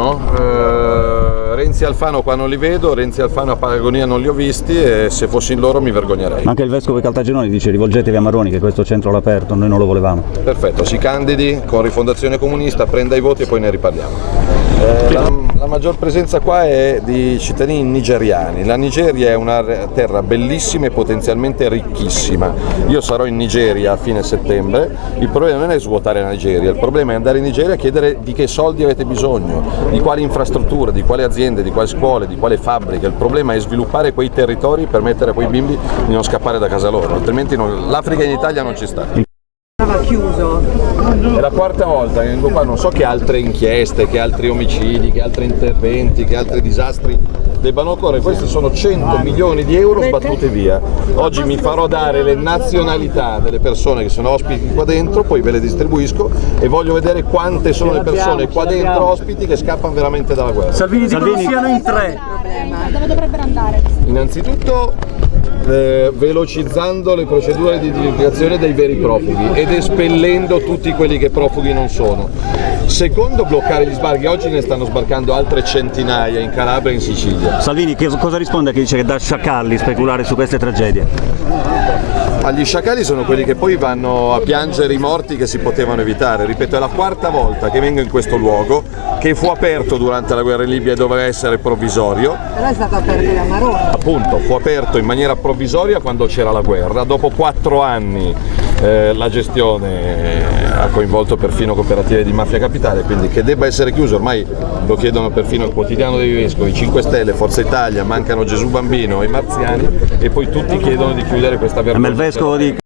No? Renzi e Alfano qua non li vedo, Renzi e Alfano a Patagonia non li ho visti e se fossi in loro mi vergognerei. Ma anche il vescovo di Caltagirone dice rivolgetevi a Marroni che questo centro l'ha aperto, noi non lo volevamo. Perfetto, si candidi con Rifondazione Comunista, prenda i voti e poi ne riparliamo. La maggior presenza qua è di cittadini nigeriani. La Nigeria è una terra bellissima e potenzialmente ricchissima. Io sarò in Nigeria a fine settembre, il problema non è svuotare la Nigeria, il problema è andare in Nigeria e chiedere di che soldi avete bisogno, di quali infrastrutture, di quali aziende, di quali scuole, di quali fabbriche. Il problema è sviluppare quei territori per mettere a quei bimbi di non scappare da casa loro, altrimenti l'Africa in Italia non ci sta. Chiuso. È la quarta volta che vengo qua, non so che altre inchieste, che altri omicidi, che altri interventi, che altri disastri debbano occorrere. Questi sono 100 milioni di euro sbattuti via. Oggi mi farò dare le nazionalità delle persone che sono ospiti qua dentro, poi ve le distribuisco e voglio vedere quante sono le persone qua dentro ospiti che scappano veramente dalla guerra. Salvini dicono siano in 3. Dove dovrebbero andare? Innanzitutto velocizzando le procedure di identificazione dei veri profughi ed espellendo tutti quelli che profughi non sono. Secondo, bloccare gli sbarchi. Oggi ne stanno sbarcando altre centinaia in Calabria e in Sicilia. Salvini cosa risponde a chi dice che da sciacalli speculare su queste tragedie? Agli sciacalli sono quelli che poi vanno a piangere i morti che si potevano evitare. Ripeto, è la quarta volta che vengo in questo luogo, che fu aperto durante la guerra in Libia e doveva essere provvisorio. Però è stato aperto da Maroni. Appunto, fu aperto in maniera provvisoria quando c'era la guerra. Dopo 4 anni la gestione ha coinvolto perfino cooperative di Mafia Capitale, quindi che debba essere chiuso ormai lo chiedono perfino il Quotidiano dei Vescovi, 5 Stelle, Forza Italia, mancano Gesù Bambino e i Marziani e poi tutti chiedono di chiudere questa vergogna. Ma il vescovo di